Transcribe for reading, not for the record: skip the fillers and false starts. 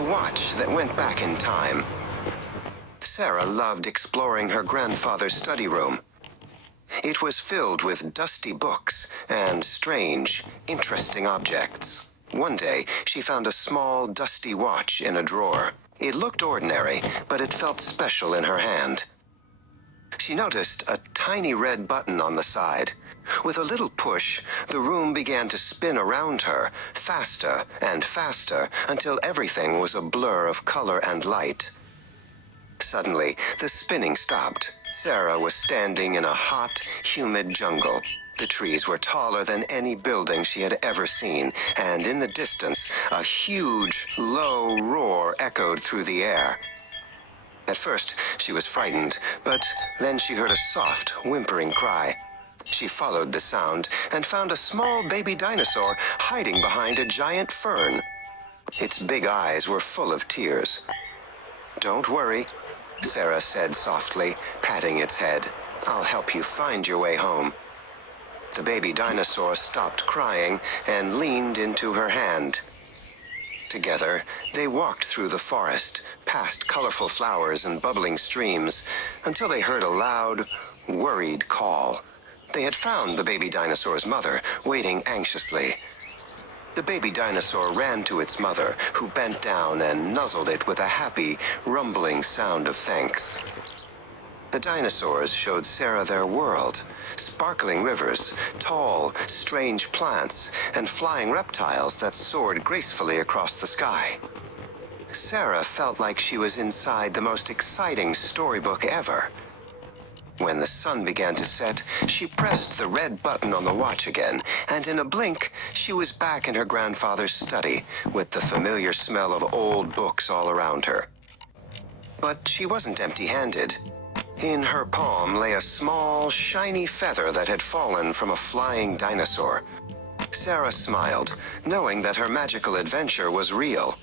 the watch that went back in time. Sarah loved exploring her grandfather's study room. It was filled with dusty books and strange, interesting objects. One day, she found a small, dusty watch in a drawer. It looked ordinary, but it felt special in her hand. She noticed a tiny red button on the side. With a little push, the room began to spin around her, faster and faster, until everything was a blur of color and light. Suddenly, the spinning stopped. Sarah was standing in a hot, humid jungle. The trees were taller than any building she had ever seen, and in the distance, a huge, low roar echoed through the air. At first, she was frightened, but then she heard a soft, whimpering cry. She followed the sound and found a small baby dinosaur hiding behind a giant fern. Its big eyes were full of tears. "Don't worry," Sarah said softly, patting its head. "I'll help you find your way home." The baby dinosaur stopped crying and leaned into her hand. Together, they walked through the forest, past colorful flowers and bubbling streams, until they heard a loud, worried call. They had found the baby dinosaur's mother, waiting anxiously. The baby dinosaur ran to its mother, who bent down and nuzzled it with a happy, rumbling sound of thanks. The dinosaurs showed Sarah their world: sparkling rivers, tall, strange plants, and flying reptiles that soared gracefully across the sky. Sarah felt like she was inside the most exciting storybook ever. When the sun began to set, she pressed the red button on the watch again, and in a blink, she was back in her grandfather's study, with the familiar smell of old books all around her. But she wasn't empty-handed. In her palm lay a small, shiny feather that had fallen from a flying dinosaur. Sarah smiled, knowing that her magical adventure was real.